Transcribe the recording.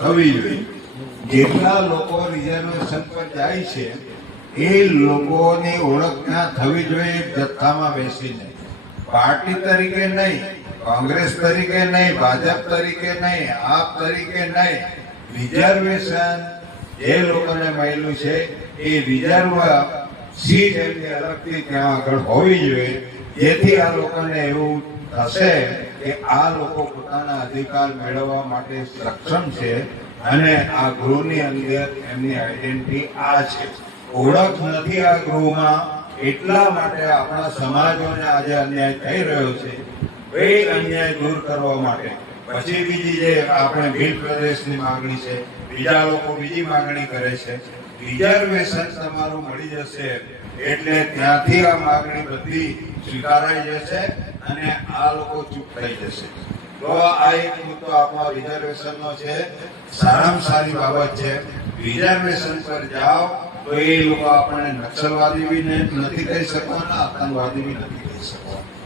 થવી જોઈએ. જેટલા લોકો રિઝર્વેશન પર જાય છે એ લોકોની ઓળખ ના થવી જોઈએ જથ્થામાં બેસીને. પાર્ટી તરીકે નહીં કોંગ્રેસ તરીકે નહીં ભાજપ તરીકે નહીં આપ તરીકે નહીં રિઝર્વેશન જે લોકોને મળેલું છે એ રિઝર્વ સીટ એમની અલગથી ત્યાં આગળ હોવી જોઈએ. જેથી આ લોકોને એવું થશે કે આ લોકો પોતાના અધિકાર મેળવવા માટે સક્ષમ છે અને આ ગૃહની અંદર એમની આઈડેન્ટિટી આ છે. ઓળખ નથી આ ગૃહમાં, એટલા માટે આપણા સમાજોને આજે અન્યાય થઈ રહ્યો છે. એ અન્યાય દૂર કરવા માટે. પછી બીજી જે આપણે ભીલ પ્રદેશની માંગણી છે, બીજા લોકો બીજી માંગણી કરે છે. રિઝર્વેશન તમારું મળી જશે, એટલે ત્યાંથી આ માંગણી બધી સ્વીકારાઈ જશે. અને આ લોકો ચૂપ થઈ જશે. તો આ એક મુદ્દો આપણો રિઝર્વેશનનો છે. સારામાં સારી બાબત છે. રિઝર્વેશન પર જાઓ તો એ લોકો આપણને નક્સલવાદી બી નથી કહી શકવાના, આતંકવાદી બી નથી કહી શકવાના.